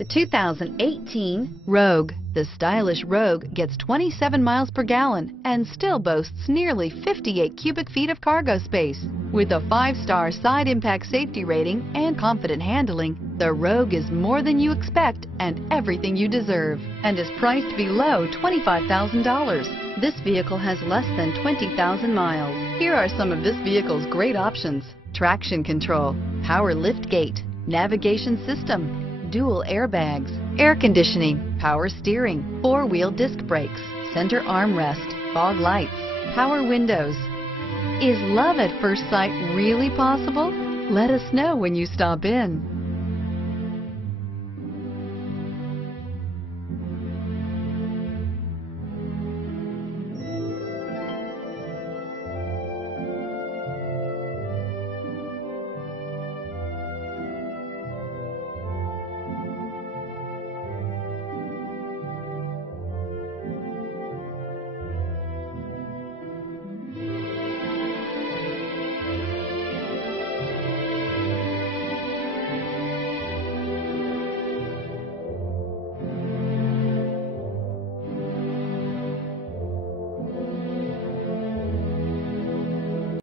The 2018 Rogue. The stylish Rogue gets 27 miles per gallon and still boasts nearly 58 cubic feet of cargo space. With a 5-star side impact safety rating and confident handling, the Rogue is more than you expect and everything you deserve, and is priced below $25,000. This vehicle has less than 20,000 miles. Here are some of this vehicle's great options: traction control, power liftgate, navigation system, dual airbags, air conditioning, power steering, 4-wheel disc brakes, center armrest, fog lights, power windows. Is love at first sight really possible? Let us know when you stop in.